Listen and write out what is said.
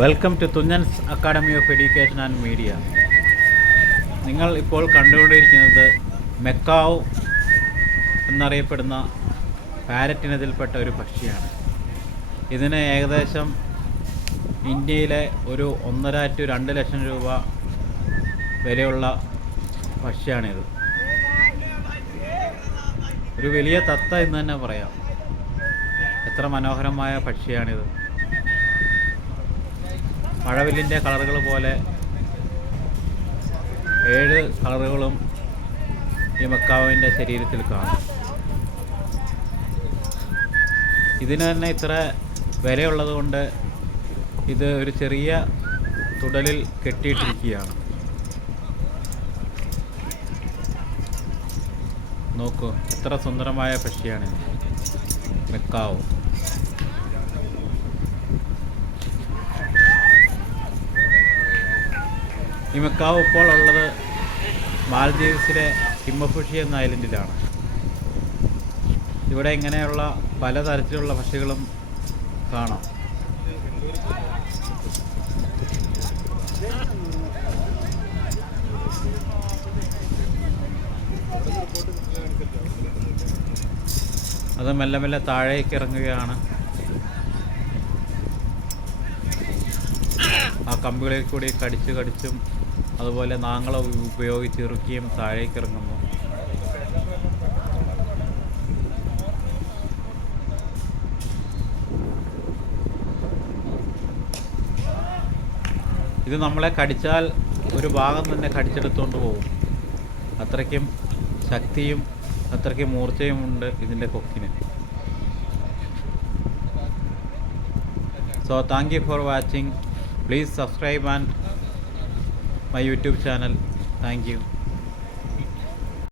Welcome to Thunchan's Academy of Education and Media. നിങ്ങൾ ഇപ്പോൾ കണ്ടുകൊണ്ടിരിക്കുന്നത് മെക്കാവ് എന്നറിയപ്പെടുന്ന പാരറ്റിനതിൽപ്പെട്ട ഒരു പക്ഷിയാണ്. ഇതിന് ഏകദേശം ഇന്ത്യയിലെ ഒരു 1.5 to 2 ലക്ഷം രൂപ വിലയുള്ള പക്ഷിയാണിത്. ഒരു വലിയ തത്ത എന്ന് തന്നെ പറയാം. എത്ര മനോഹരമായ പക്ഷിയാണിത്. മഴവില്ലിൻ്റെ കളറുകൾ പോലെ 7 കളറുകളും ഈ മെക്കാവിൻ്റെ ശരീരത്തിൽ കാണും. ഇതിന് തന്നെ ഇത്ര വിലയുള്ളത് കൊണ്ട് ഇത് ഒരു ചെറിയ തുടലിൽ കെട്ടിയിട്ടിരിക്കുകയാണ്. നോക്കൂ, എത്ര സുന്ദരമായ പക്ഷിയാണിത് മെക്കാവ്. ഈ മെക്കാവ് ഇപ്പോൾ ഉള്ളത് മാൽദീവ്സിലെ ഹിമ്മഫുഷി എന്ന ഐലൻഡിലാണ്. ഇവിടെ ഇങ്ങനെയുള്ള പലതരത്തിലുള്ള പക്ഷികളും കാണാം. അത് മെല്ലെ മെല്ലെ താഴേക്ക് ഇറങ്ങുകയാണ്. ആ കമ്പികളിൽ കൂടി കടിച്ചും അതുപോലെ നാങ്ങളെ ഉപയോഗിച്ച് ഇറുക്കിയും താഴേക്ക് ഇറങ്ങുന്നു. ഇത് നമ്മളെ കടിച്ചാൽ ഒരു ഭാഗം തന്നെ കടിച്ചെടുത്തുകൊണ്ട് പോകും. അത്രയ്ക്കും ശക്തിയും അത്രയ്ക്കും മൂർച്ചയും ഉണ്ട് ഇതിൻ്റെ കൊക്കിന്. So thank you for watching. Please subscribe and my YouTube channel. Thank you.